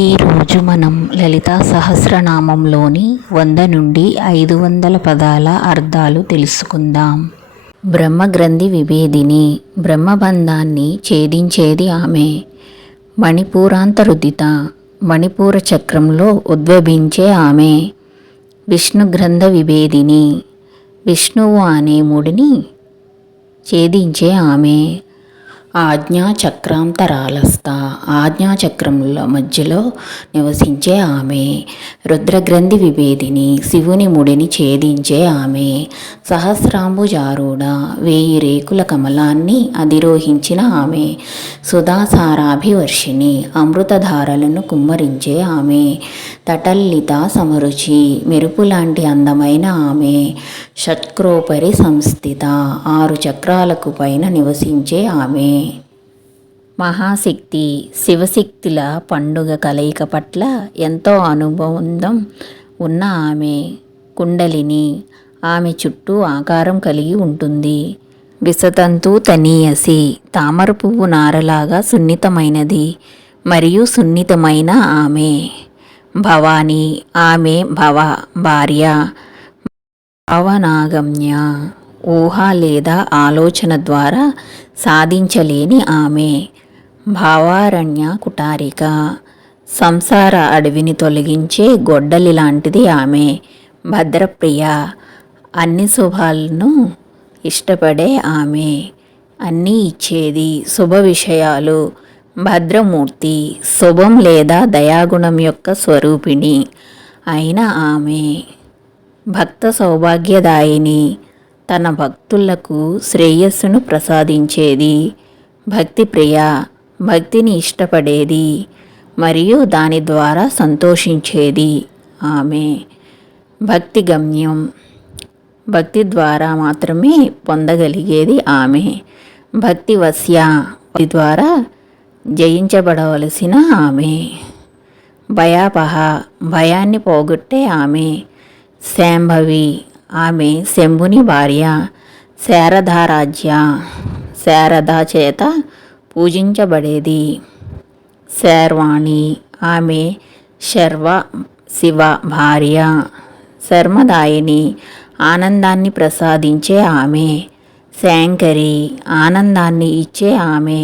ఈరోజు మనం లలితా సహస్రనామంలోని 100 నుండి 500 పదాల అర్థాలు తెలుసుకుందాం. బ్రహ్మగ్రంథి విభేదిని, బ్రహ్మబంధాన్ని ఛేదించేది ఆమె. మణిపూరాంతరుదిత, మణిపూర చక్రంలో ఉద్భవించే ఆమె. విష్ణుగ్రంథ విభేదిని, విష్ణువు అనే ముడిని ఛేదించే ఆమె. ఆజ్ఞాచక్రాంతరాలస్థ, ఆజ్ఞాచక్రముల మధ్యలో నివసించే ఆమె. రుద్రగ్రంథి విభేదిని, శివుని ముడిని ఛేదించే ఆమె. సహస్రాంబుజారూఢ, 1000 రేకుల కమలాన్ని అధిరోహించిన ఆమె. సుధాసారాభివర్షిణి, అమృతధారలను కుమ్మరించే ఆమె. తటల్లిత సమరుచి, మెరుపులాంటి అందమైన ఆమె. షట్క్రోపరి సంస్థిత, 6 చక్రాలకు పైన నివసించే ఆమె. మహాశక్తి, శివశక్తుల పండుగ కలయిక పట్ల ఎంతో అనుబంధం ఉన్న ఆమె. కుండలిని, ఆమె చుట్టూ ఆకారం కలిగి ఉంటుంది. విసతంతు తనీయసి, తామర పువ్వు నారలాగా సున్నితమైనది మరియు సున్నితమైన ఆమె. భవాని, ఆమె భవ భార్య. భావనాగమ్య, ఊహ లేదా ఆలోచన ద్వారా సాధించలేని ఆమె. భావారణ్య కుటారిక, సంసార అడవిని తొలగించే గొడ్డలి లాంటిది ఆమె. భద్రప్రియ, అన్ని శుభాలను ఇష్టపడే ఆమె. అన్నీ ఇచ్చేది, శుభ విషయాలు. భద్రమూర్తి, శుభం లేదా దయాగుణం యొక్క స్వరూపిణి అయిన ఆమె. భక్త సౌభాగ్యదాయిని, తన భక్తులకు శ్రేయస్సును ప్రసాదించేది. భక్తిప్రియ, భక్తిని ఇష్టపడేది మరియు దాని ద్వారా సంతోషించేది ఆమె. భక్తి గమ్యం, భక్తి ద్వారా మాత్రమే పొందగలిగేది ఆమె. భక్తి వశ్య, భక్తి ద్వారా జయించబడవలసిన ఆమె. భయాపహ, భయాన్ని పోగొట్టే ఆమె. శాంభవి, ఆమె శంభుని భార్య. శారదారాధ్య, శారద చేత పూజించబడేది. శర్వాణి, ఆమె శర్వ శివ భార్య. శర్మదాయిని, ఆనందాన్ని ప్రసాదించే ఆమె. శాంకరి, ఆనందాన్ని ఇచ్చే ఆమె.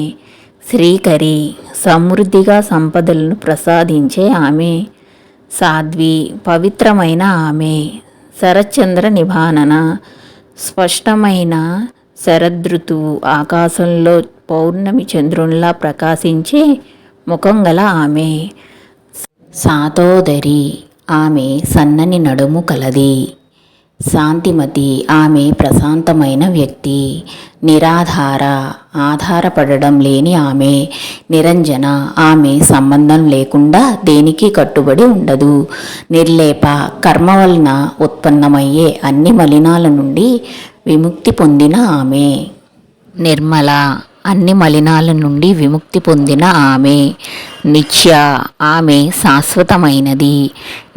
శ్రీకరి, సమృద్ధిగా సంపదలను ప్రసాదించే ఆమె. సాధ్వి, పవిత్రమైన ఆమె. శరచంద్ర నిభానన, స్పష్టమైన శరదృతువు ఆకాశంలో పౌర్ణమి చంద్రునిలా ప్రకాశించే ముఖం గల ఆమె. సాతోదరి, ఆమె సన్నని నడుము కలది. శాంతిమతి, ఆమె ప్రశాంతమైన వ్యక్తి. నిరాధార, ఆధారపడడం లేని ఆమె. నిరంజన, ఆమె సంబంధం లేకుండా దేనికి కట్టుబడి ఉండదు. నిర్లేప, కర్మ వలన ఉత్పన్నమయ్యే అన్ని మలినాల నుండి విముక్తి పొందిన ఆమె. నిర్మల, అన్ని మలినాల నుండి విముక్తి పొందిన ఆమె. నిత్య, ఆమె శాశ్వతమైనది.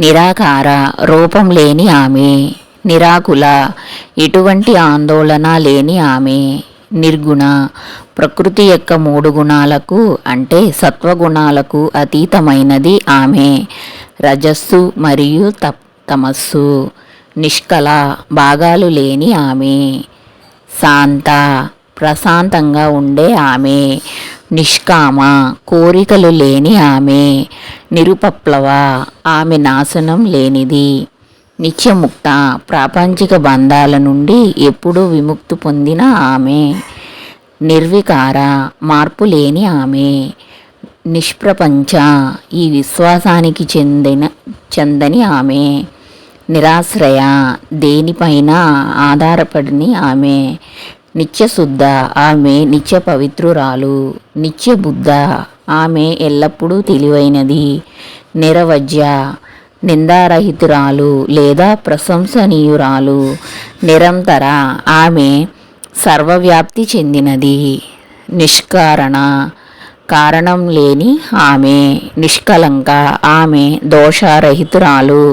నిరాకార, రూపం లేని ఆమె. నిరాకుల, ఎటువంటి ఆందోళన లేని ఆమె. నిర్గుణ, ప్రకృతి యొక్క 3 గుణాలకు అంటే సత్వగుణాలకు అతీతమైనది ఆమె. రజస్సు మరియు తమస్సు. నిష్కల, భాగాలు లేని ఆమె. శాంత, ప్రశాంతంగా ఉండే ఆమె. నిష్కామ, కోరికలు లేని ఆమె. నిరుపప్లవ, ఆమె నాశనం లేనిది. నిత్యముక్త, ప్రాపంచిక బంధాల నుండి ఎప్పుడూ విముక్తి పొందిన ఆమె. నిర్వికార, మార్పు లేని ఆమె. నిష్ప్రపంచ, ఈ విశ్వాసానికి చెందని ఆమె. నిరాశ్రయ, దేనిపైన ఆధారపడని ఆమె. నిత్యశుద్ధ, ఆమె నిత్య పవిత్రురాలు. నిత్యబుద్ధ, ఆమె ఎల్లప్పుడూ తెలివైనది. నిరవజ్య, నిందారహితురాలు లేదా ప్రశంసనీయురాలు. నిరంతర, ఆమె సర్వవ్యాప్తి చెందినది. నిష్కారణ, కారణం లేని ఆమె. నిష్కలంక, ఆమె దోషరహితురాలు.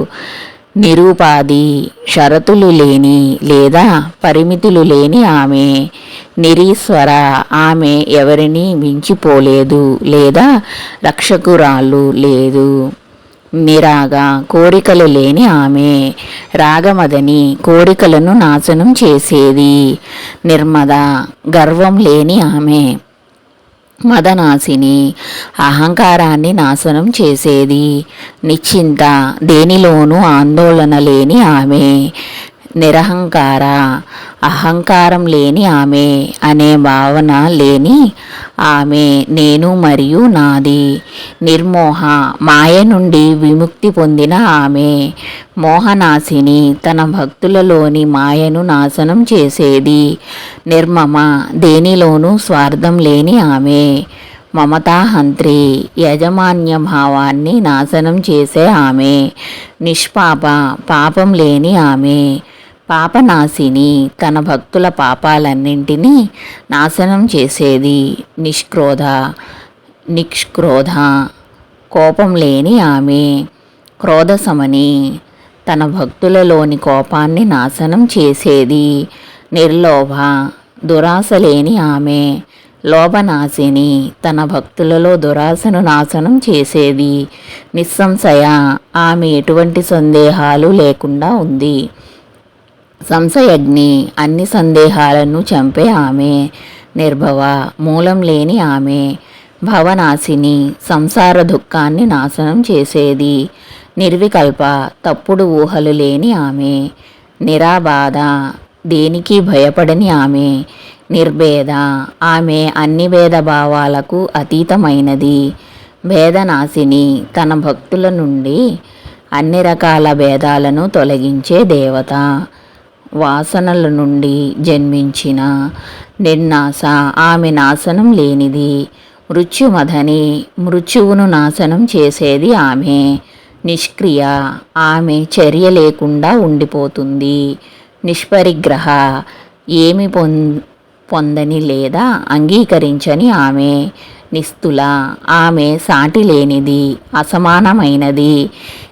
నిరూపాది, షరతులు లేని లేదా పరిమితులు లేని ఆమె. నిరీశ్వర, ఆమె ఎవరిని మించిపోలేదు లేదా రక్షకురాలు లేదు. నిరాగ, కోరికలు లేని ఆమె. రాగమదని, కోరికలను నాశనం చేసేది. నిర్మద, గర్వం లేని ఆమె. మదనాశిని, అహంకారాన్ని నాశనం చేసేది. నిశ్చింత, దేనిలోనూ ఆందోళన లేని ఆమె. నిరహంకార, అహంకారం లేని ఆమె అనే భావన లేని ఆమె. నేను మరియు నాది. నిర్మోహ, మాయ నుండి విముక్తి పొందిన ఆమె. మోహనాశిని, తన భక్తులలోని మాయను నాశనం చేసేది. నిర్మమ, దేనిలోనూ స్వార్థం లేని ఆమె. మమతాహంత్రి, యాజమాన్య భావాన్ని నాశనం చేసే ఆమె. నిష్పాప, పాపం లేని ఆమె. పాపనాశిని, తన భక్తుల పాపాలన్నింటినీ నాశనం చేసేది. నిష్క్రోధ, కోపం లేని ఆమె. క్రోధశమని, తన భక్తులలోని కోపాన్ని నాశనం చేసేది. నిర్లోభ, దురాశ లేని ఆమె. లోభనాశిని, తన భక్తులలో దురాశను నాశనం చేసేది. నిస్సంశయ, ఆమె ఎటువంటి సందేహాలు లేకుండా ఉంది. సంశయజ్ఞి, అన్ని సందేహాలను చంపే ఆమె. నిర్భవ, మూలం లేని ఆమె. భవనాశిని, సంసార దుఃఖాన్ని నాశనం చేసేది. నిర్వికల్ప, తప్పుడు ఊహలు లేని ఆమె. నిరాబాధ, దేనికి భయపడని ఆమె. నిర్భేద, ఆమె అన్ని భేదభావాలకు అతీతమైనది. భేదనాశిని, తన భక్తుల నుండి అన్ని రకాల భేదాలను తొలగించే దేవత. వాసనల నుండి జన్మించిన నిర్నాశ, ఆమె నాశనం లేనిది. మృత్యుమథని, మృత్యువును నాశనం చేసేది ఆమె. నిష్క్రియ, ఆమె చర్య లేకుండా ఉండిపోతుంది. నిష్పరిగ్రహ, ఏమి పొందని లేదా అంగీకరించని ఆమె. నిస్తుల, ఆమె సాటి లేనిది, అసమానమైనది.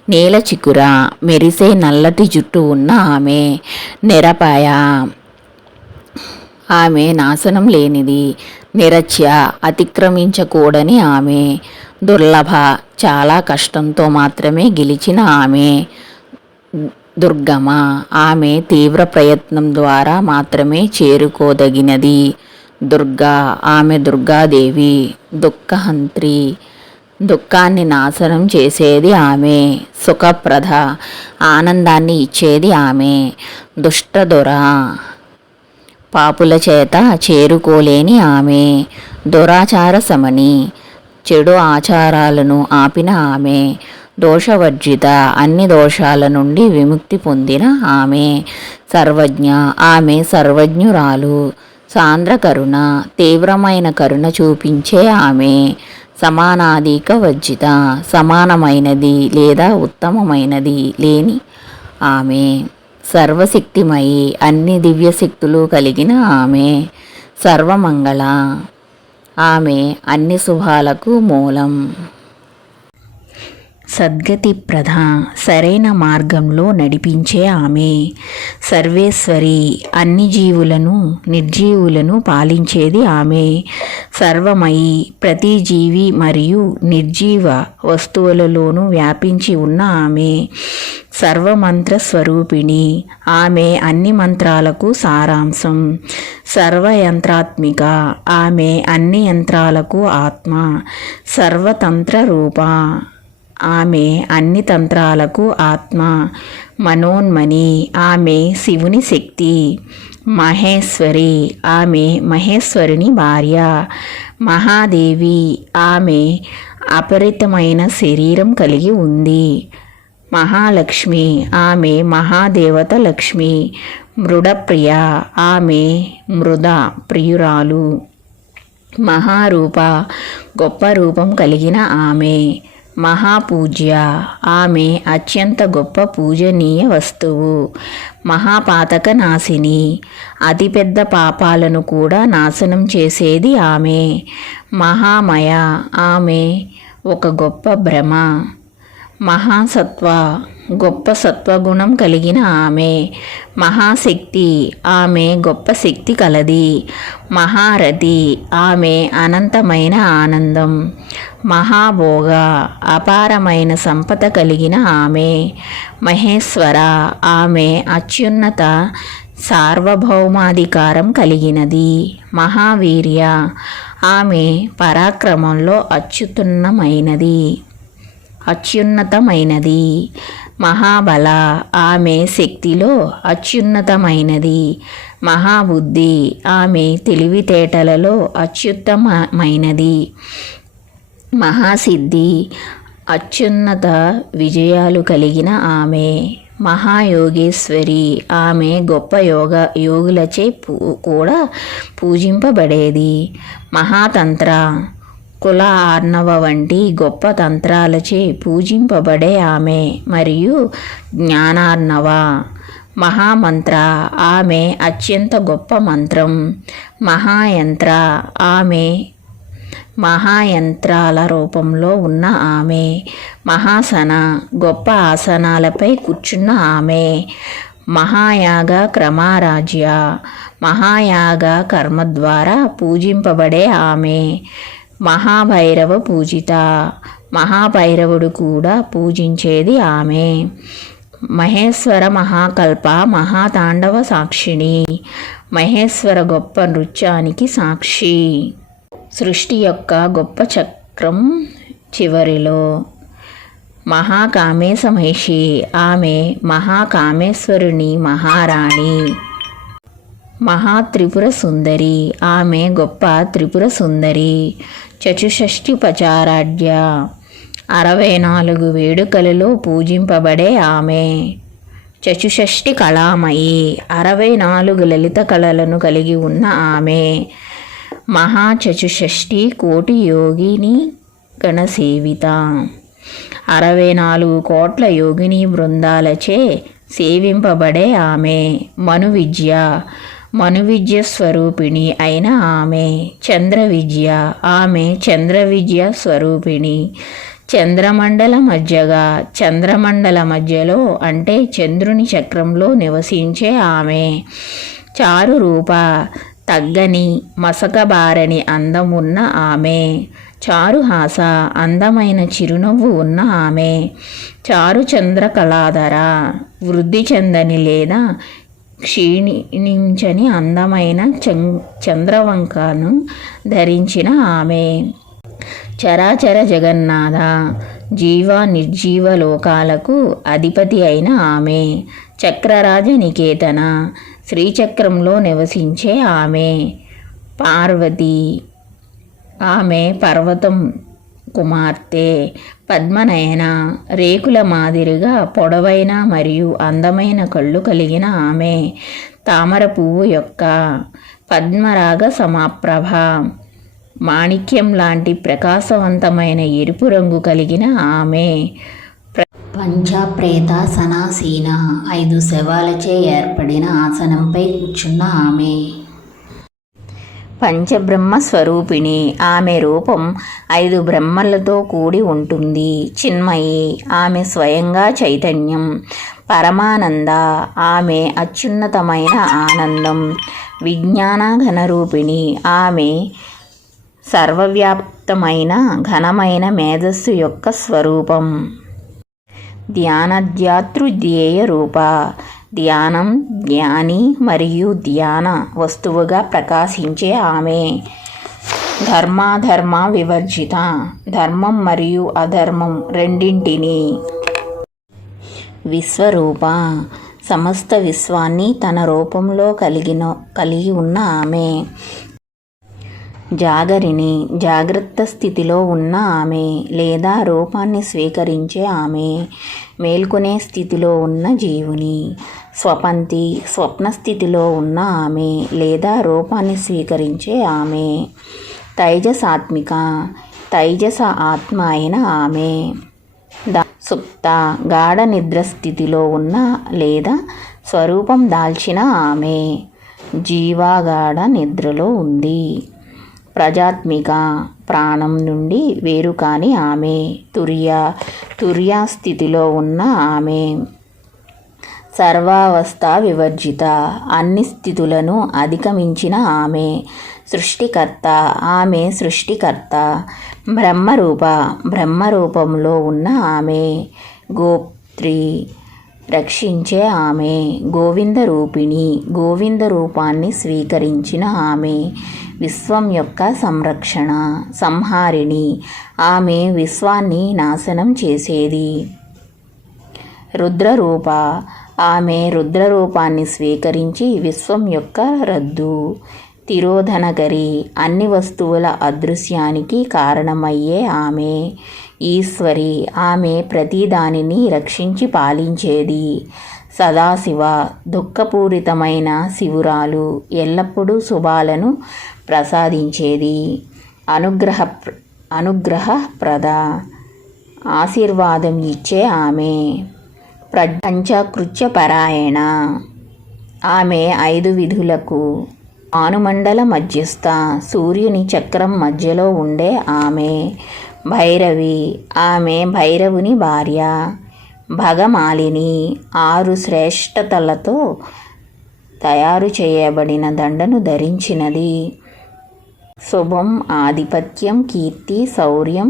నీలచికుర, మెరిసే నల్లటి జుట్టు ఉన్న ఆమె. నిరపాయ, ఆమె నాశనం లేనిది. నిరచ్య, అతిక్రమించకూడని ఆమె. దుర్లభ, చాలా కష్టంతో మాత్రమే గెలిచిన ఆమె. దుర్గమ, ఆమె తీవ్ర ప్రయత్నం ద్వారా మాత్రమే చేరుకోదగినది. దుర్గా, ఆమె దుర్గాదేవి. దుఃఖహంత్రి, దుఃఖాన్ని నాశనం చేసేది ఆమె. సుఖప్రద, ఆనందాన్ని ఇచ్చేది ఆమె. దుష్టదొర, పాపుల చేత చేరుకోలేని ఆమె. దురాచార సమని, చెడు ఆచారాలను ఆపిన ఆమె. దోషవర్జిత, అన్ని దోషాల నుండి విముక్తి పొందిన ఆమె. సర్వజ్ఞ, ఆమె సర్వజ్ఞురాలు. సాంద్ర కరుణ, తీవ్రమైన కరుణ చూపించే ఆమె. సమానాధిక వర్జిత, సమానమైనది లేదా ఉత్తమమైనది లేని ఆమె. సర్వశక్తిమయి, అన్ని దివ్యశక్తులు కలిగిన ఆమె. సర్వమంగళ, ఆమె అన్ని శుభాలకు మూలం. సద్గతి ప్రధ, సరైన మార్గంలో నడిపించే ఆమె. సర్వేశ్వరి, అన్ని జీవులను నిర్జీవులను పాలించేది ఆమె. సర్వమయి, ప్రతి జీవి మరియు నిర్జీవ వస్తువులలోనూ వ్యాపించి ఉన్న ఆమె. సర్వమంత్ర స్వరూపిణి, ఆమె అన్ని మంత్రాలకు సారాంశం. సర్వయంత్రాత్మిక, ఆమె అన్ని యంత్రాలకు ఆత్మ. సర్వతంత్ర రూప, ఆమె అన్ని తంత్రాలకు ఆత్మ. మనోన్మని, ఆమె శివుని శక్తి. మహేశ్వరి, ఆమె మహేశ్వరుని భార్య. మహాదేవి, ఆమె అపరితమైన శరీరం కలిగి ఉంది. మహాలక్ష్మి, ఆమె మహాదేవత లక్ష్మి. మృడప్రియ, ఆమె మృద ప్రియురాలు. మహారూప, గొప్ప రూపం కలిగిన ఆమె. మహాపూజ్య, ఆమె అత్యంత గొప్ప పూజనీయ వస్తువు. మహాపాతక నాశిని, అతిపెద్ద పాపాలను కూడా నాశనం చేసేది ఆమె. మహామయ, ఆమె ఒక గొప్ప భ్రమ. మహాసత్వ గొప్ప సత్వగుణం కలిగిన ఆమె. మహాశక్తి ఆమె గొప్ప శక్తి కలది. మహారథి ఆమె అనంతమైన ఆనందం. మహాభోగ అపారమైన సంపద కలిగిన ఆమె. మహేశ్వర ఆమె అత్యున్నత సార్వభౌమాధికారం కలిగినది. మహావీర్య ఆమె పరాక్రమంలో అత్యున్నతమైనది. మహాబల ఆమె శక్తిలో అత్యున్నతమైనది. మహాబుద్ధి ఆమె తెలివితేటలలో అత్యుత్తమైనది. మహాసిద్ధి అత్యున్నత విజయాలు కలిగిన ఆమె. మహాయోగేశ్వరి ఆమె గొప్ప యోగులచే కూడా పూజింపబడేది. మహాతంత్ర కుల ఆర్ణవ వంటి గొప్ప తంత్రాలచే పూజింపబడే ఆమె మరియు జ్ఞానార్ణవ. మహామంత్ర ఆమె అత్యంత గొప్ప మంత్రం. మహాయంత్ర ఆమె మహాయంత్రాల రూపంలో ఉన్న ఆమె. మహాసన గొప్ప ఆసనాలపై కూర్చున్న ఆమె. మహాయాగ క్రమరాజ్య మహాయాగ కర్మ ద్వారా పూజింపబడే ఆమె. మహాభైరవ పూజిత మహాభైరవుడు కూడా పూజించేది ఆమె. మహేశ్వర మహాకల్ప మహాతాండవ సాక్షిణి మహేశ్వర గొప్ప నృత్యానికి సాక్షి. సృష్టి యొక్క గొప్ప చక్రం చివరిలో మహాకామేశ మహిషి ఆమె మహాకామేశ్వరుని మహారాణి. మహాత్రిపుర సుందరి ఆమె గొప్ప త్రిపుర సుందరి. చతుషష్ఠి పచారాఢ్య 64 వేడుకలలో పూజింపబడే ఆమె. చతుషష్ఠి కళామయి 64 లలిత కళలను కలిగి ఉన్న ఆమె. మహాచతుషష్ఠి కోటి యోగిని గణసేవిత 64 కోట్ల యోగిని బృందాలచే సేవింపబడే ఆమె. మనువిద్య స్వరూపిణి అయిన ఆమె. చంద్రవిద్య ఆమె చంద్రవిద్య స్వరూపిణి. చంద్రమండల మధ్యలో అంటే చంద్రుని చక్రంలో నివసించే ఆమె. చారు రూప తగ్గని మసకబారని అందం ఉన్న ఆమె. చారుహాస అందమైన చిరునవ్వు ఉన్న ఆమె. చారు చంద్రకళాధర వృద్ధి చెందని లేదా క్షీణించని అందమైన చంద్రవంకను ధరించిన ఆమె. చరాచర జగన్నాథ జీవ నిర్జీవ లోకాలకు అధిపతి అయిన ఆమె. చక్రరాజ నికేతన శ్రీచక్రంలో నివసించే ఆమె. పార్వతి ఆమె పర్వతం కుమార్తె. పద్మనయన రేకుల మాదిరిగా పొడవైన మరియు అందమైన కళ్ళు కలిగిన ఆమె. తామర పువ్వు యొక్క పద్మరాగ సమాప్రభ మాణిక్యం లాంటి ప్రకాశవంతమైన ఎరుపు రంగు కలిగిన ఆమె. పంచప్రేత సనాసీన 5 శవాలచే ఏర్పడిన ఆసనంపై కూర్చున్న ఆమె. పంచబ్రహ్మ స్వరూపిణి ఆమె రూపం 5 బ్రహ్మలతో కూడి ఉంటుంది. చిన్మయి ఆమె స్వయంగా చైతన్యం. పరమానంద ఆమె అత్యున్నతమైన ఆనందం. విజ్ఞాన ఘనరూపిణి ఆమె సర్వవ్యాప్తమైన ఘనమైన మేధస్సు యొక్క స్వరూపం. ధ్యానధ్యాతృధ్యేయ రూప ధ్యానం జ్ఞాని మరియు ధ్యాన వస్తువుగా ప్రకాశించే ఆమె. ధర్మాధర్మ వివర్జిత ధర్మం మరియు అధర్మం రెండింటినీ. విశ్వరూప సమస్త విశ్వాన్ని తన రూపంలో కలిగి ఉన్న ఆమె. జాగరిణి జాగ్రత్త స్థితిలో ఉన్న ఆమె లేదా రూపాన్ని స్వీకరించే ఆమె. మేల్కొనే స్థితిలో ఉన్న జీవుని. స్వపంతి స్వప్న స్థితిలో ఉన్న ఆమె లేదా రూపాన్ని స్వీకరించే ఆమె. తైజసాత్మిక తైజస ఆత్మ అయిన ఆమె. సుప్త గాఢ నిద్ర స్థితిలో ఉన్న లేదా స్వరూపం దాల్చిన ఆమె. జీవాగాఢ నిద్రలో ఉంది. ప్రజాత్మిక ప్రాణం నుండి వేరు కాని ఆమె. తుర్యా స్థితిలో ఉన్న ఆమె. సర్వావస్థ వివర్జిత, అన్ని స్థితులను అధిగమించిన ఆమె. సృష్టికర్త, ఆమె సృష్టికర్త. బ్రహ్మరూపంలో ఉన్న ఆమె. గోప్త్రి, రక్షించే ఆమె. గోవింద రూపిణి, గోవింద రూపాన్ని స్వీకరించిన ఆమె. విశ్వం యొక్క సంహారిణి, ఆమె విశ్వాన్ని నాశనం చేసేది. రుద్రరూప, ఆమె రుద్రరూపాన్ని స్వీకరించి విశ్వం యొక్క రద్దు. తిరోధనకరి, అన్ని వస్తువుల అదృశ్యానికి కారణమయ్యే ఆమె. ఈశ్వరి, ఆమె ప్రతిదానిని రక్షించి పాలించేది. సదాశివ, దుఃఖపూరితమైన శివురాలు, ఎల్లప్పుడూ శుభాలను ప్రసాదించేది. అనుగ్రహప్రద, ఆశీర్వాదం ఇచ్చే ఆమె. పంచకృత్య పరాయణ, ఆమె 5 విధులకు భానుమండల మధ్యస్థ, సూర్యుని చక్రం మధ్యలో ఉండే ఆమె. భైరవి, ఆమె భైరవుని భార్య. భగమాలిని, 6 శ్రేష్టతలతో తయారు చేయబడిన దండను ధరించినది. శుభం, ఆధిపత్యం, కీర్తి, శౌర్యం,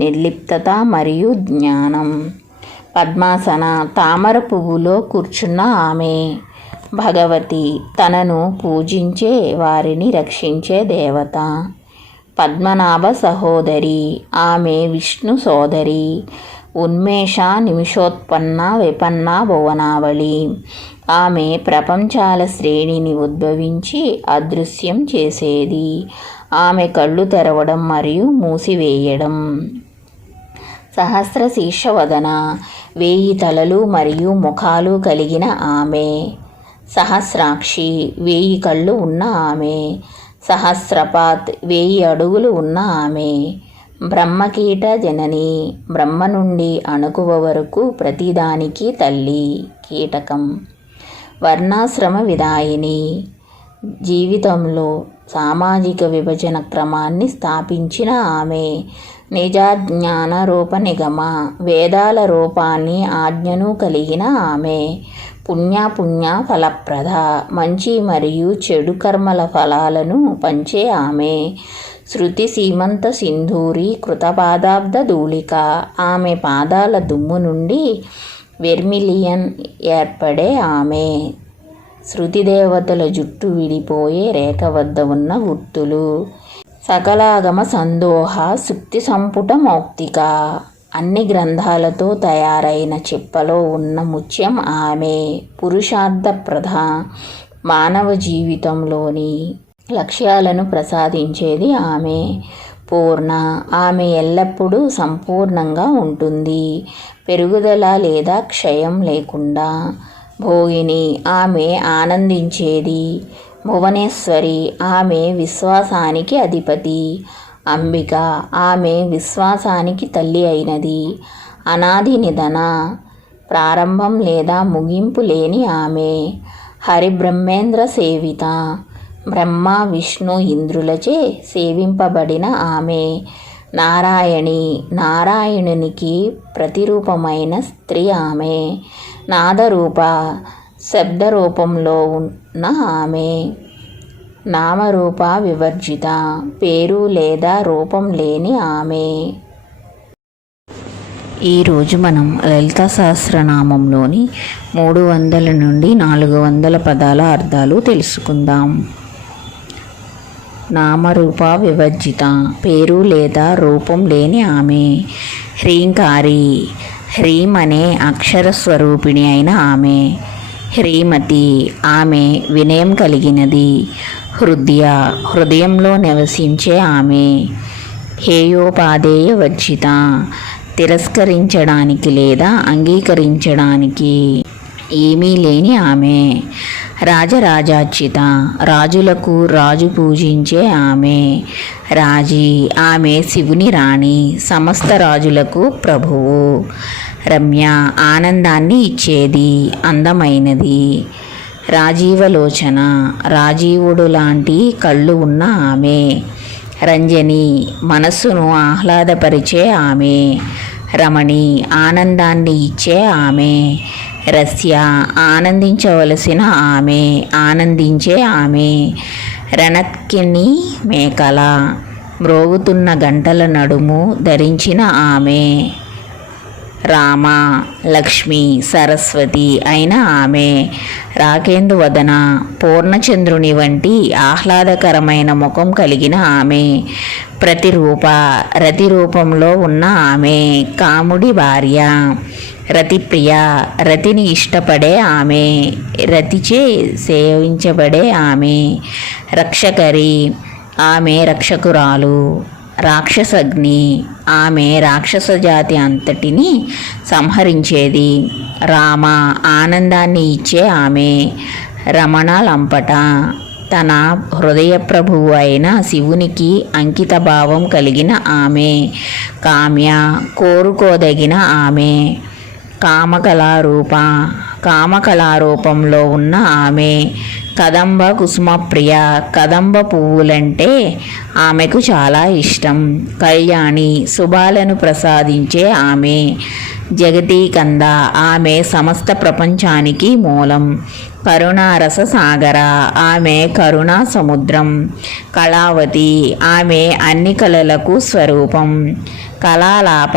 నిర్లిప్తత మరియు జ్ఞానం. పద్మాసన, తామర పువ్వులో కూర్చున్న ఆమె. భగవతి, తనను పూజించే వారిని రక్షించే దేవత. పద్మనాభ సహోదరి, ఆమె విష్ణు సోదరి. ఉన్మేష, నిమిషోత్పన్న, విపన్న, భువనావళి, ఆమె ప్రపంచాల శ్రేణిని ఉద్భవించి అదృశ్యం చేసేది. ఆమె కళ్ళు తెరవడం మరియు మూసివేయడం. సహస్రశీర్షవదన, 1000 తలలు మరియు ముఖాలు కలిగిన ఆమె. సహస్రాక్షి, 1000 కళ్ళు ఉన్న ఆమె. సహస్రపాత్, 1000 అడుగులు ఉన్న ఆమె. బ్రహ్మకీట జనని, బ్రహ్మ నుండి అణుకువ వరకు ప్రతిదానికి తల్లి. కీటకం. వర్ణాశ్రమ విదాయిని, జీవితంలో సామాజిక విభజన క్రమాన్ని స్థాపించిన ఆమె. నిజాజ్ఞాన రూప నిగమ, వేదాల రూపాన్ని ఆజ్ఞను కలిగిన ఆమె. పుణ్య ఫలప్రద, మంచి మరియు చెడు కర్మల ఫలాలను పంచే ఆమె. శృతి సీమంత సింధూరి కృతపాదాబ్ద ధూళిక, ఆమె పాదాల దుమ్ము నుండి వెర్మిలియన్ ఏర్పడే ఆమె. శృతి దేవతల జుట్టు విడిపోయే రేఖ వద్ద ఉన్న గుర్తులు. సకలాగమ సందోహ సుక్తి సంపుట మౌక్తిక, అన్ని గ్రంథాలతో తయారైన చిప్పలో ఉన్న ముత్యం ఆమె. పురుషార్థప్రద, మానవ జీవితంలోని లక్ష్యాలను ప్రసాదించేది ఆమె. పూర్ణ, ఆమె ఎల్లప్పుడూ సంపూర్ణంగా ఉంటుంది, పెరుగుదల లేదా క్షయం లేకుండా. భోగిని, ఆమె ఆనందించేది. భువనేశ్వరి, ఆమె విశ్వాసానికి అధిపతి. అంబిక, ఆమె విశ్వాసానికి తల్లి అయినది. అనాది నిధన, ప్రారంభం లేదా ముగింపు లేని ఆమె. హరిబ్రహ్మేంద్ర సేవిత, బ్రహ్మ విష్ణు ఇంద్రులచే సేవింపబడిన ఆమె. నారాయణి, నారాయణునికి ప్రతిరూపమైన స్త్రీ ఆమె. నాదరూప, శబ్దరూపంలో ఉన్న ఆమె. నామరూప వివర్జిత, పేరు లేదా రూపం లేని ఆమె. ఈరోజు మనం లలితా సహస్రనామంలోని 300 నుండి 400 పదాల అర్థాలు తెలుసుకుందాం. నామరూప వివర్జిత, పేరు లేదా రూపం లేని ఆమె. హ్రీంకారి, హ్రీం అనే అక్షర స్వరూపిణి అయిన ఆమె. హ్రీమతి, ఆమె వినయం కలిగినది. హృదయ, హృదయంలో నివసించే ఆమె. హేయోపాదేయ వర్జిత, తిరస్కరించడానికి లేదా అంగీకరించడానికి ఏమీ లేని ఆమె. రాజరాజార్చిత, రాజులకు రాజు పూజించే ఆమె. రాజీ, ఆమె శివుని రాణి, సమస్త రాజులకు ప్రభువు. రమ్య, ఆనందాన్ని ఇచ్చేది, అందమైనది. రాజీవలోచన, రాజీవుడు లాంటి కళ్ళు ఉన్న ఆమె. రంజని మనస్సును ఆహ్లాదపరిచే ఆమె. రమణి ఆనందాన్ని ఇచ్చే ఆమె. రస్య ఆనందించవలసిన ఆమె, ఆనందించే ఆమె. రణత్కిని మేకల మ్రోగుతున్న గంటల నడుము ధరించిన ఆమె. రామ లక్ష్మి సరస్వతి అయిన ఆమె. రాకేందువదన పూర్ణచంద్రుని వంటి ఆహ్లాదకరమైన ముఖం కలిగిన ఆమె. ప్రతిరూప రతి రూపంలో ఉన్న ఆమె. కాముడి భార్య. రతిప్రియ రతిని ఇష్టపడే ఆమె. రతిచే సేవించబడే ఆమె. రక్షకరి ఆమె రక్షకురాలు. రాక్షసగ్ని ఆమె రాక్షస జాతి అంతటిని సంహరించేది. రామ ఆనందాన్ని ఇచ్చే ఆమె. రమణ లంపట తన హృదయ ప్రభువు అయిన శివునికి అంకిత భావం కలిగిన ఆమె. కామ్య కోరుకోదగిన ఆమె. కామకళారూపంలో ఉన్న ఆమె. కదంబ కుసుమప్రియ కదంబ పువ్వులంటే ఆమెకు చాలా ఇష్టం. కళ్యాణి శుభాలను ప్రసాదించే ఆమె. జగతీకంద ఆమె సమస్త ప్రపంచానికి మూలం. కరుణారస సాగర ఆమె కరుణా సముద్రం. కళావతి ఆమె అన్ని కళలకు స్వరూపం. కళాలాప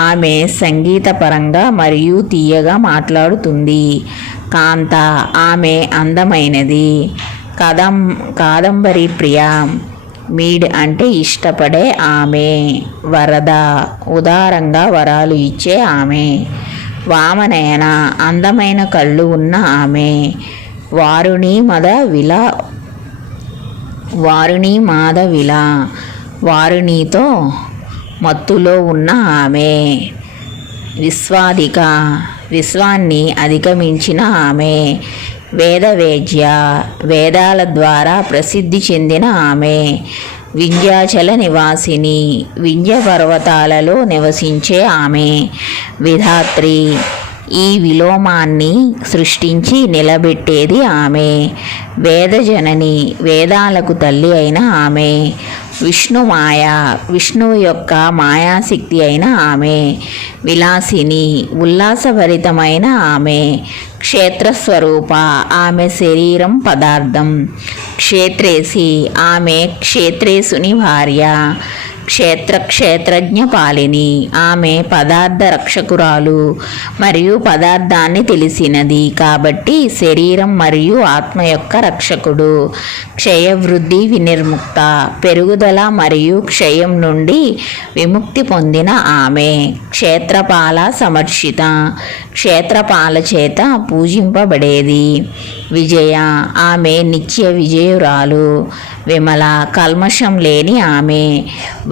ఆమె సంగీతపరంగా మరియు తీయగా మాట్లాడుతుంది. కాంత ఆమె అందమైనది. కాదంబరి ప్రియ మీడ్ అంటే ఇష్టపడే ఆమె. వరద ఉదారంగా వరాలు ఇచ్చే ఆమె. వామనయన అందమైన కళ్ళు ఉన్న ఆమె. వారుణి మాధవిల వారుణితో మత్తులో ఉన్న ఆమె. విశ్వాధిక విశ్వాన్ని అధిగమించిన ఆమె. వేదవేద్య వేదాల ద్వారా ప్రసిద్ధి చెందిన ఆమె. వింధ్యాచల నివాసిని వింధ్య పర్వతాలలో నివసించే ఆమె. విధాత్రి ఈ విలోమాన్ని సృష్టించి నిలబెట్టేది ఆమె. వేదజనని వేదాలకు తల్లి అయిన ఆమె. విష్ణుమాయ విష్ణువు యొక్క మాయాశక్తి అయిన ఆమె. విలాసిని ఉల్లాసభరితమైన ఆమె. క్షేత్రస్వరూప ఆమె శరీరం పదార్థం. క్షేత్రేసి ఆమె క్షేత్రేశుని భార్య. క్షేత్రజ్ఞ పాలిని ఆమె పదార్థ రక్షకురాలు మరియు పదార్థాన్ని తెలిసినది కాబట్టి శరీరం మరియు ఆత్మ యొక్క రక్షకుడు. క్షయవృద్ధి వినిర్ముక్త పెరుగుదల మరియు క్షయం నుండి విముక్తి పొందిన ఆమె. క్షేత్రపాల సమర్షిత క్షేత్రపాల చేత పూజింపబడేది. విజయ ఆమె నిత్య విజయురాలు. విమల కల్మషం లేని ఆమె.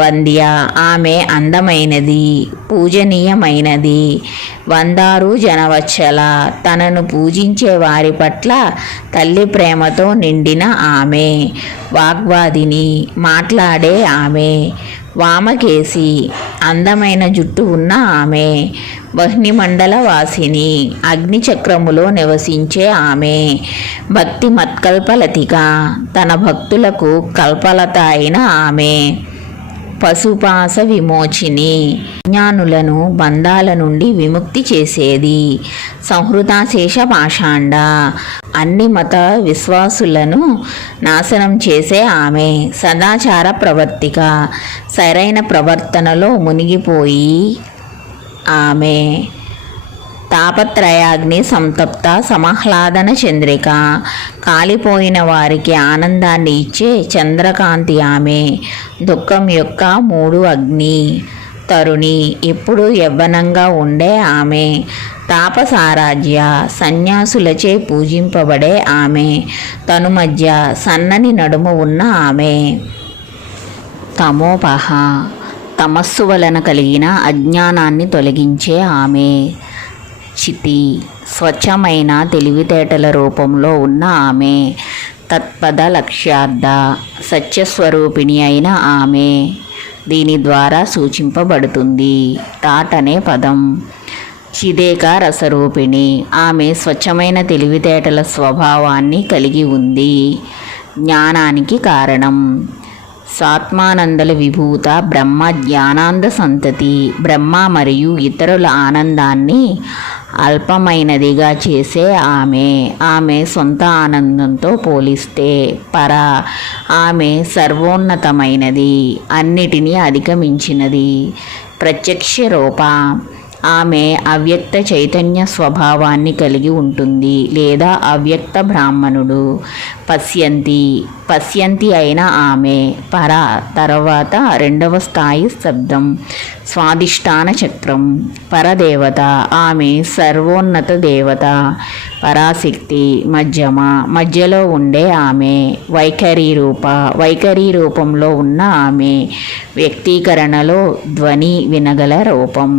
వంద్య ఆమె అందమైనది పూజనీయమైనది. వందారు జనవత్సల తనను పూజించే వారి పట్ల తల్లి ప్రేమతో నిండిన ఆమె. వాగ్వాదిని మాట్లాడే ఆమె. వామకేసి అందమైన జుట్టు ఉన్న ఆమె. వహ్నిమండల వాసిని అగ్నిచక్రములో నివసించే ఆమె. భక్తి మత్కల్పలతిక తన భక్తులకు కల్పలత అయిన ఆమె. పశుపాస విమోచిని జ్ఞానులను బంధాల నుండి విముక్తి చేసేది. సంహృతాశేష పాషాండ అన్ని మత విశ్వాసులను నాశనం చేసే ఆమె. సదాచార ప్రవర్తిక సరైన ప్రవర్తనలో మునిగిపోయి ఆమె. తాపత్రయాగ్ని సంతప్త సమాహ్లాదన చంద్రిక కాలిపోయిన వారికి ఆనందాన్ని ఇచ్చే చంద్రకాంతి ఆమె. దుఃఖం యొక్క 3 అగ్ని. తరుణి ఎప్పుడు యవ్వనంగా ఉండే ఆమె. తాపసారాధ్య సన్యాసులచే పూజింపబడే ఆమె. తను మధ్య సన్నని నడుము ఉన్న ఆమె. తమోపహ తమస్సు వలన కలిగిన అజ్ఞానాన్ని తొలగించే ఆమె. చితి స్వచ్ఛమైన తెలివితేటల రూపంలో ఉన్న ఆమె. తత్పద లక్ష్యార్థ సత్యస్వరూపిణి అయిన ఆమె. దీని ద్వారా సూచింపబడుతుంది తాట్ అనే పదం. చిదేక రసరూపిణి ఆమె స్వచ్ఛమైన తెలివితేటల స్వభావాన్ని కలిగి ఉంది. జ్ఞానానికి కారణం. సాత్మానందల విభూత బ్రహ్మ జ్ఞానాంద సంతతి. బ్రహ్మ మరియు ఇతరుల ఆనందాన్ని అల్పమైనదిగా చేసే ఆమె సొంత ఆనందంతో పోలిస్తే పర. ఆమె సర్వోన్నతమైనది, అన్నిటినీ అధిగమించినది. ప్రత్యక్ష రూప. ఆమె అవ్యక్త చైతన్య స్వభావాన్ని కలిగి ఉంటుంది లేదా అవ్యక్త బ్రాహ్మణుడు. పశ్యంతి అయిన ఆమె పర. తర్వాత రెండవ స్థాయి శబ్దం స్వాధిష్టాన చక్రం. పరదేవత. ఆమె సర్వోన్నత దేవత, పరాశక్తి. మధ్యలో ఉండే ఆమె. వైఖరి రూపంలో ఉన్న ఆమె. వ్యక్తీకరణలో ధ్వని వినగల రూపం.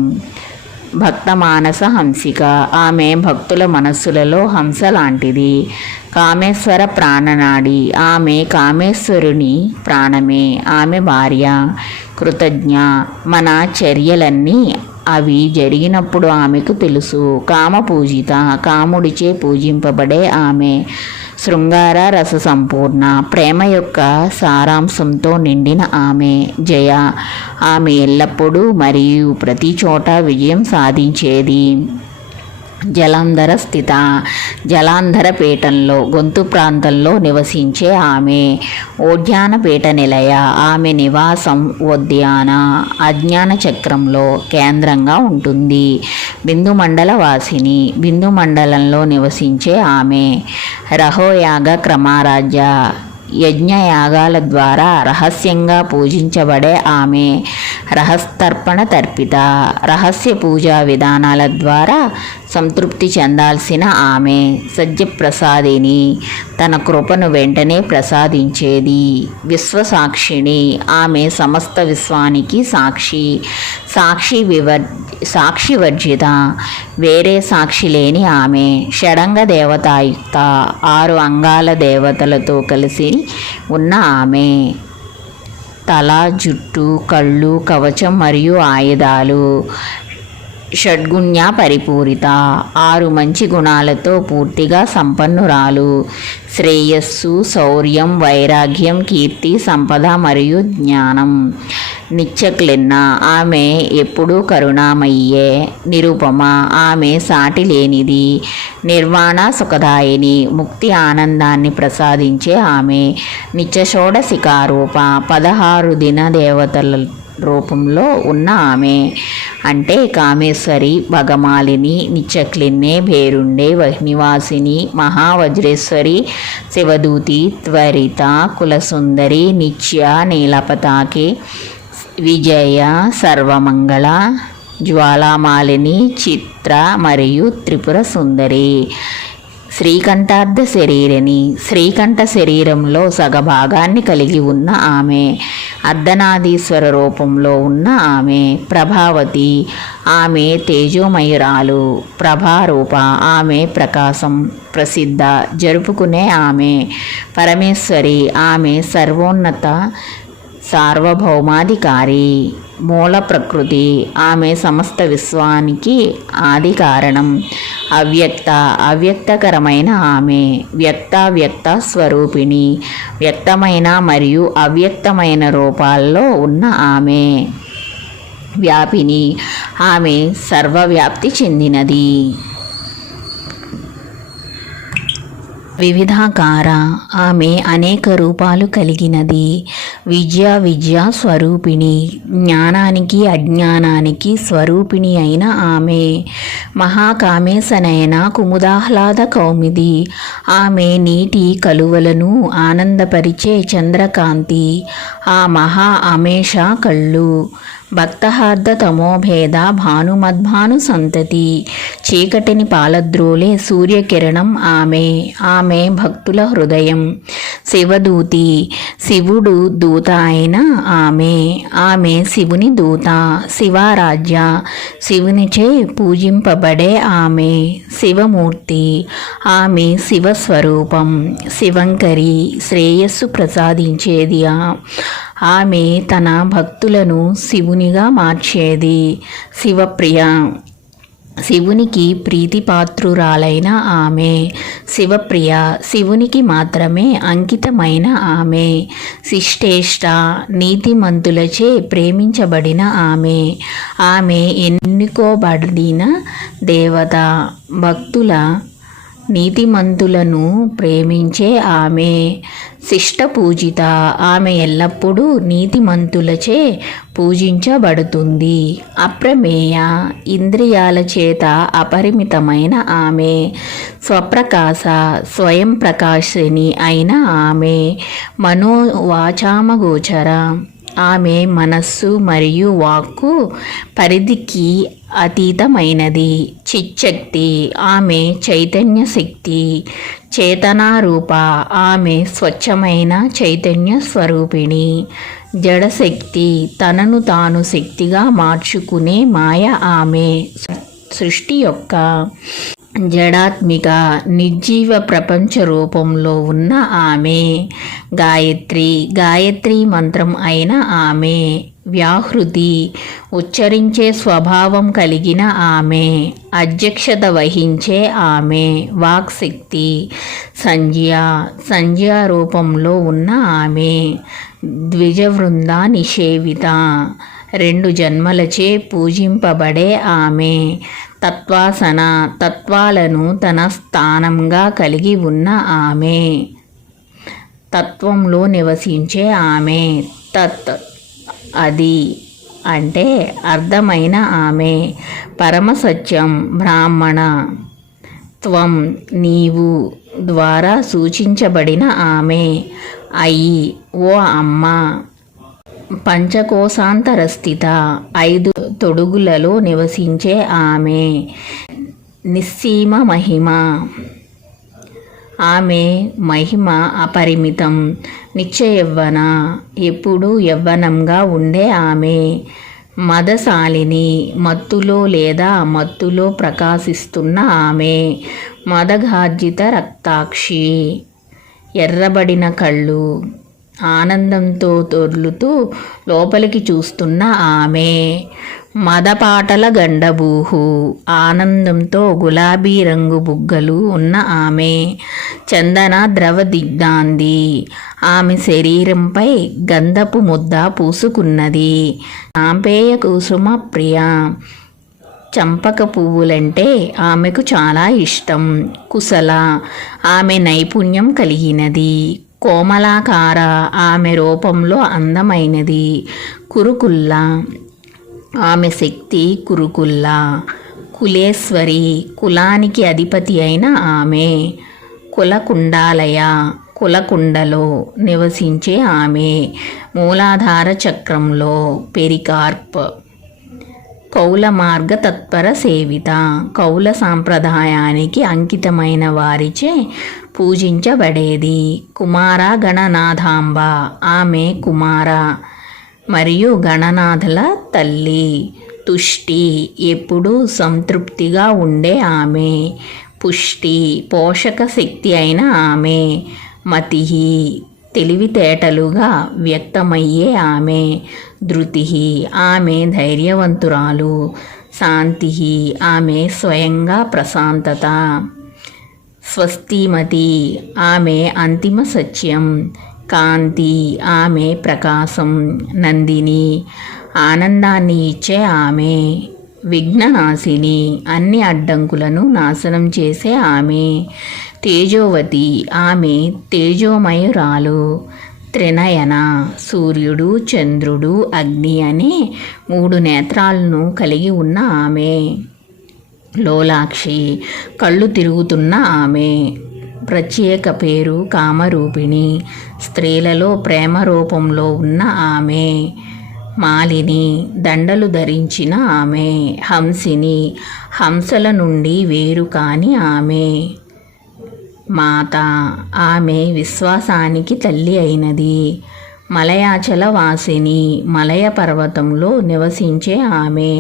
భక్త మానస హంసిక. ఆమె భక్తుల మనస్సులలో హంస లాంటిది. కామేశ్వర ప్రాణనాడి. ఆమె కామేశ్వరుని ప్రాణమే. ఆమె భార్య. కృతజ్ఞ. మన చర్యలన్నీ అవి జరిగినప్పుడు ఆమెకు తెలుసు. కామపూజిత. కాముడిచే పూజింపబడే ఆమె. శృంగార రస సంపూర్ణ. ప్రేమ యొక్క సారాంశంతో నిండిన ఆమె. జయ. ఆమె ఎల్లప్పుడూ మరియు ప్రతి చోట విజయం సాధించేది. జలాంధర స్థిత. జలాంధర పీఠంలో గొంతు ప్రాంతంలో నివసించే ఆమె. ఓడ్యానపీఠ నిలయ. ఆమె నివాసం ఉద్యాన అజ్ఞాన చక్రంలో కేంద్రంగా ఉంటుంది. బిందుమండల వాసిని. బిందుమండలంలో నివసించే ఆమె. రహోయాగ క్రమరాజ్య. యజ్ఞయాగాల ద్వారా రహస్యంగా పూజించబడే ఆమె. రహస్తర్పణ తర్పిత. రహస్య పూజా విధానాల ద్వారా సంతృప్తి చెందాల్సిన ఆమె. సత్యప్రసాదిని. తన కృపను వెంటనే ప్రసాదించేది. విశ్వసాక్షిణి. ఆమె సమస్త విశ్వానికి సాక్షి. సాక్షివర్జిత. వేరే సాక్షి లేని ఆమె. షడంగ దేవతాయుక్త. 6 అంగాల దేవతలతో కలిసి ఉన్న ఆమె. తల, జుట్టు, కళ్ళు, కవచం మరియు ఆయుధాలు. షడ్గుణ్య పరిపూరిత. 6 మంచి గుణాలతో పూర్తిగా సంపన్నురాలు. శ్రేయస్సు, శౌర్యం, వైరాగ్యం, కీర్తి, సంపద మరియు జ్ఞానం. నిత్యక్లిన్న. ఆమె ఎప్పుడూ కరుణామయ్యే. నిరుపమ. ఆమె సాటి లేనిది. నిర్వాణ సుఖదాయిని. ముక్తి ఆనందాన్ని ప్రసాదించే ఆమె. నిత్యషోడశికారూప. 16 దిన దేవతల రూపంలో ఉన్న ఆమె. అంటే కామేశ్వరి, భగమాలిని, నిత్యక్లిన్నే, భేరుండే, నివాసిని, మహావజ్రేశ్వరి, శివదూతి, త్వరిత, కులసుందరి, నిత్య, నీలపతాకి, విజయ, సర్వమంగళ, జ్వాలామాలిని, చిత్ర మరియు త్రిపుర సుందరి. శ్రీకంఠార్ధ శరీరిని. శ్రీకంఠ శరీరంలో సగభాగాన్ని కలిగి ఉన్న ఆమె. అర్ధనాదీశ్వర రూపంలో ఉన్న ఆమె. ప్రభావతి. ఆమె తేజోమయురాలు. ప్రభారూప. ఆమె ప్రకాశం. ప్రసిద్ధ. జరుపుకునే ఆమె. పరమేశ్వరి. ఆమె సర్వోన్నత సార్వభౌమాధికారి. మూల ప్రకృతి. ఆమె సమస్త విశ్వానికి ఆది కారణం. అవ్యక్తకరమైన ఆమె. వ్యక్త స్వరూపిణి. వ్యక్తమైన మరియు అవ్యక్తమైన రూపాల్లో ఉన్న ఆమె. వ్యాపిని. ఆమె సర్వవ్యాప్తి చెందినది. వివిధాకార. ఆమె అనేక రూపాలు కలిగినది. విద్యా స్వరూపిణి. జ్ఞానానికి అజ్ఞానానికి స్వరూపిణి అయిన ఆమె. మహాకామేశనయన కుముదాహ్లాద కౌమిది. ఆమె నీటి కలువలను ఆనందపరిచే చంద్రకాంతి. ఆ మహా అమేష కళ్ళు. భక్తహార్ద తమోభేద భానుమద్భాను సంతతి. చీకటిని పాలద్రోలే సూర్యకిరణం ఆమె భక్తుల హృదయం. శివదూతి. శివుడు దూత అయిన ఆమె శివుని దూత. శివారాధ్య. శివునిచే పూజింపబడే ఆమె. శివమూర్తి. ఆమె శివస్వరూపం. శివంకరి. శ్రేయస్సు ప్రసాదించేది. ఆమె తన భక్తులను శివునిగా మార్చేది. శివప్రియ. శివునికి ప్రీతిపాత్రురాలైన ఆమె. శివప్రియ, శివునికి మాత్రమే అంకితమైన ఆమె. శిష్టేష్ట, నీతిమంతులచే ప్రేమించబడిన ఆమె. ఆమె ఎన్నుకోబడిన దేవత. భక్తుల నీతిమంతులను ప్రేమించే ఆమె. శిష్ట పూజిత, ఆమె ఎల్లప్పుడూ నీతిమంతులచే పూజించబడుతుంది. అప్రమేయ, ఇంద్రియాల చేత అపరిమితమైన ఆమె. స్వప్రకాశ, స్వయం ప్రకాశిని అయిన ఆమె. మనోవాచామగోచర, ఆమె మనస్సు మరియు వాక్కు పరిధికి అతీతమైనది. చిచ్చక్తి, ఆమె చైతన్య శక్తి. చేతనారూప, ఆమె స్వచ్ఛమైన చైతన్య స్వరూపిణి. జడశక్తి, తనను తాను శక్తిగా మార్చుకునే మాయ ఆమె. సృష్టి యొక్క జడాత్మిక నిర్జీవ ప్రపంచ రూపంలో ఉన్న ఆమె. గాయత్రి, గాయత్రి మంత్రం అయిన ఆమె. వ్యాహృతి, ఉచ్చరించే స్వభావం కలిగిన ఆమె. అధ్యక్షత వహించే ఆమె. వాక్శక్తి. సంజ్ఞ, సంజ్ఞ రూపంలో ఉన్న ఆమె. ద్విజవృంద నిషేవిత, 2 జన్మలచే పూజింపబడే ఆమె. తత్వాసన, తత్వాలను తన స్థానంగా కలిగి ఉన్న ఆమె. తత్వంలో నివసించే ఆమె. తత్, అది అంటే అర్థమైన ఆమె. పరమసత్యం, బ్రాహ్మణ. త్వం, నీవు ద్వారా సూచించబడిన ఆమె. అయి, ఓ అమ్మ. పంచకోశాంతరస్థిత, 5 తొడుగులలో నివసించే ఆమె. నిస్సీమ మహిమ, ఆమె మహిమ అపరిమితం. నిత్య యవ్వన, ఎప్పుడూ యవ్వనంగా ఉండే ఆమె. మదశాలిని, మత్తులో లేదా మత్తులో ప్రకాశిస్తున్న ఆమె. మదఘార్జిత రక్తాక్షి, ఎర్రబడిన కళ్ళు. ఆనందంతో దొర్లుతూ లోపలికి చూస్తున్న ఆమె. మదపాటల గండభూహు, ఆనందంతో గులాబీ రంగు బుగ్గలు ఉన్న ఆమె. చందన ద్రవ దిగ్ధాంది, ఆమె శరీరంపై గంధపు ముద్ద పూసుకున్నది. నాంపేయ కుసుమ ప్రియ, చంపక పువ్వులంటే ఆమెకు చాలా ఇష్టం. కుశల, ఆమె నైపుణ్యం కలిగినది. కోమలాకార, ఆమె రూపంలో అందమైనది. కురుకుల్ల, ఆమె శక్తి కురుకుల్ల. కులేశ్వరి, కులానికి అధిపతి అయిన ఆమె. కులకుండాలయ, కులకుండలో నివసించే ఆమె. మూలాధార చక్రంలో పెరికార్ప్. కౌల మార్గ తత్పర సేవిత, కౌల సాంప్రదాయానికి అంకితమైన వారిచే పూజించబడేది. కుమార గణనాథాంబ, ఆమె కుమార మరియు గణనాథుల తల్లి. తుష్టి, ఎప్పుడూ సంతృప్తిగా ఉండే ఆమె. పుష్టి, పోషక శక్తి అయిన ఆమె. మతి, తెలివితేటలుగా వ్యక్తమయ్యే ఆమె. ధృతి, ఆమె ధైర్యవంతురాలు. శాంతి, ఆమె స్వయంగా ప్రశాంతత. స్వస్తిమతి, ఆమె అంతిమ సత్యం. కాంతి, ఆమె ప్రకాశం. నందిని, ఆనందాన్ని ఇచ్చే ఆమె. విఘ్ననాశిని, అన్ని అడ్డంకులను నాశనం చేసే ఆమె. తేజోవతి, ఆమె తేజోమయురాలు. త్రినయన, సూర్యుడు, చంద్రుడు, అగ్ని అనే 3 నేత్రాలను కలిగి ఉన్న ఆమె. లోలాక్షి, కళ్ళు తిరుగుతున్న ఆమె. ప్రత్యేక పేరు కామరూపిణి, స్త్రీలలో ప్రేమ రూపంలో ఉన్న ఆమె. మాలిని, దండలు ధరించిన ఆమె. హంసిని, హంసల నుండి వేరు కాని ఆమె. మాత, ఆమె విశ్వాసానికి తల్లి అయినది. మలయాచల వాసిని, మలయ పర్వతంలో నివసించే ఆమె.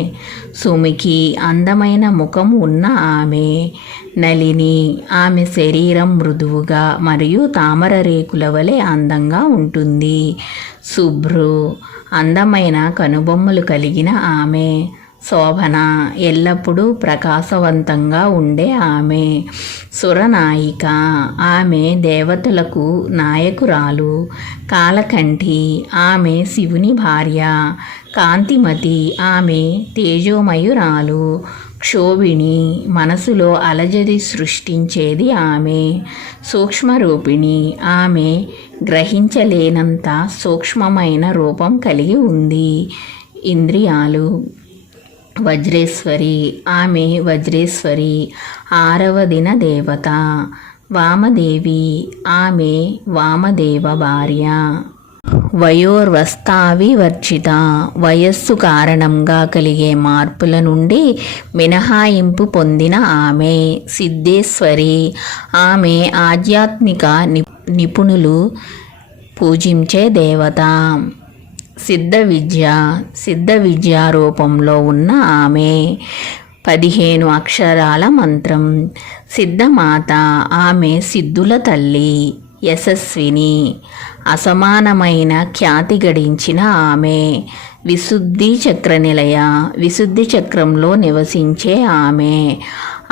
సుమికి, అందమైన ముఖం ఉన్న ఆమె. నలిని, ఆమె శరీరం మృదువుగా మరియు తామర రేకుల వలె అందంగా ఉంటుంది. శుభ్రు, అందమైన కనుబొమ్మలు కలిగిన ఆమె. శోభన ఎల్లప్పుడూ ప్రకాశవంతంగా ఉండే ఆమె. సురనాయిక ఆమె దేవతలకు నాయకురాలు. కాలకంఠి ఆమె శివుని భార్య. కాంతిమతి ఆమె తేజోమయురాలు. క్షోభిణి మనసులో అలజడి సృష్టించేది ఆమె. సూక్ష్మరూపిణి ఆమె గ్రహించలేనంత సూక్ష్మమైన రూపం కలిగి ఉంది. ఇంద్రియాలు. వజ్రేశ్వరి ఆమె వజ్రేశ్వరి, 6వ దిన దేవత. వామదేవి ఆమె వామదేవ భార్య. వయోర్వస్థావివర్జిత వయస్సు కారణంగా కలిగే మార్పుల నుండి మినహాయింపు పొందిన ఆమె. సిద్ధేశ్వరి ఆమె ఆధ్యాత్మిక నిపుణులు పూజించే దేవత. సిద్ధ విద్య రూపంలో ఉన్న ఆమె. 15 అక్షరాల మంత్రం. సిద్ధమాత ఆమె సిద్ధుల తల్లి. యశస్విని అసమానమైన ఖ్యాతి గడించిన ఆమె. విశుద్ధి చక్ర నిలయ విశుద్ధి చక్రంలో నివసించే ఆమె.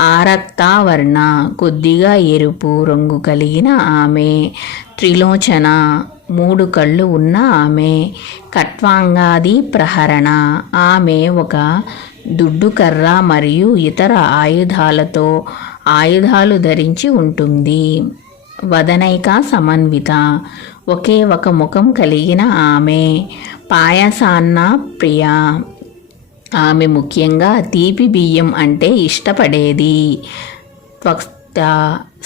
ఆరక్తావర్ణ కొద్దిగా ఎరుపు రంగు కలిగిన ఆమె. త్రిలోచన 3 కళ్ళు ఉన్న ఆమె. ఖట్వాంగాది ప్రహరణ ఆమె ఒక దుడ్డుకర్ర మరియు ఇతర ఆయుధాలు ధరించి ఉంటుంది. వదనైక సమన్విత ఒకే ఒక ముఖం కలిగిన ఆమె. పాయసాన్న ప్రియ ఆమె ముఖ్యంగా తీపి బియ్యం అంటే ఇష్టపడేది. త్వక్త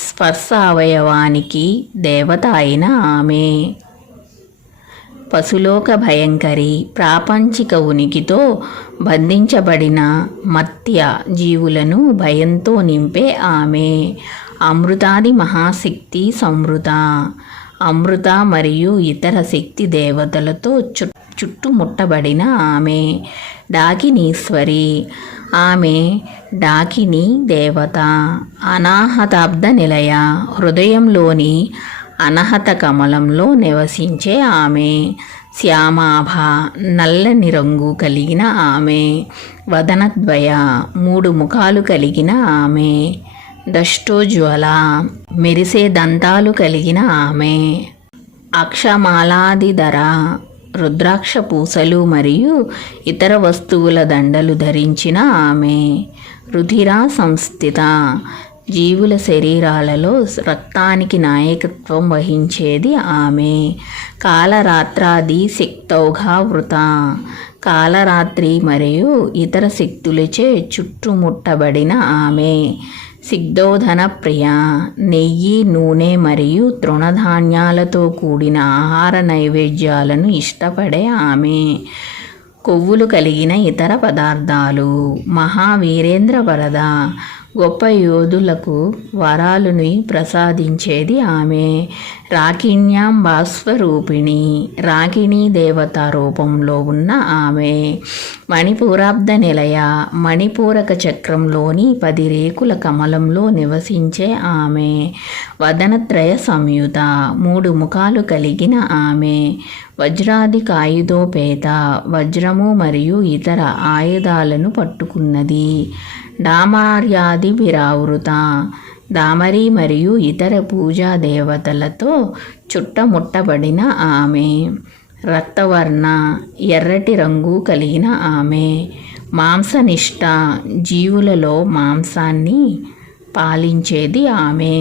స్పర్శ అవయవానికి దేవత అయిన ఆమె. పశులోక భయంకరి ప్రాపంచిక ఉనికితో బంధించబడిన మత్య జీవులను భయంతో నింపే ఆమె. అమృతాది మహాశక్తి సంవృత అమృత మరియు ఇతర శక్తి దేవతలతో చుట్టుముట్టబడిన ఆమె. డాకినీశ్వరి ఆమె డాకిని దేవత. అనాహతాబ్ద నిలయ హృదయంలోని అనహత కమలంలో నివసించే ఆమె. శ్యామాభ నల్లని రంగు కలిగిన ఆమె. వదనద్వయ 3 ముఖాలు కలిగిన ఆమె. దష్టోజ్వల మెరిసే దంతాలు కలిగిన ఆమె. అక్షమాలాదిధర రుద్రాక్ష పూసలు మరియు ఇతర వస్తువుల దండలు ధరించిన ఆమె. రుధిరా సంస్థిత జీవుల శరీరాలలో రక్తానికి నాయకత్వం వహించేది ఆమె. కాలరాత్రాది శక్తౌఘావృత కాలరాత్రి మరియు ఇతర శక్తులచే చుట్టుముట్టబడిన ఆమె. సిగ్ధోధన ప్రియ నెయ్యి, నూనె మరియు తృణధాన్యాలతో కూడిన ఆహార నైవేద్యాలను ఇష్టపడే ఆమె. కొవ్వులు కలిగిన ఇతర పదార్థాలు. మహావీరేంద్ర వరద గొప్ప యోధులకు వరాలుని ప్రసాదించేది ఆమె. రాకిణ్యాం భాస్వరూపిణి రాకిణీ దేవత రూపంలో ఉన్న ఆమె. మణిపూరాబ్ద నిలయ మణిపూరక చక్రంలోని 10 రేకుల కమలంలో నివసించే ఆమె. వదనత్రయ సంయుత 3 ముఖాలు కలిగిన ఆమె. వజ్రాది కాయుధోపేత వజ్రము మరియు ఇతర ఆయుధాలను పట్టుకున్నది. డామార్యాది విరావృత దామరి మరియు ఇతర పూజా దేవతలతో చుట్టముట్టబడిన ఆమె. రక్తవర్ణ ఎర్రటి రంగు కలిగిన ఆమె. మాంసనిష్ట జీవులలో మాంసాన్ని పాలించేది ఆమె.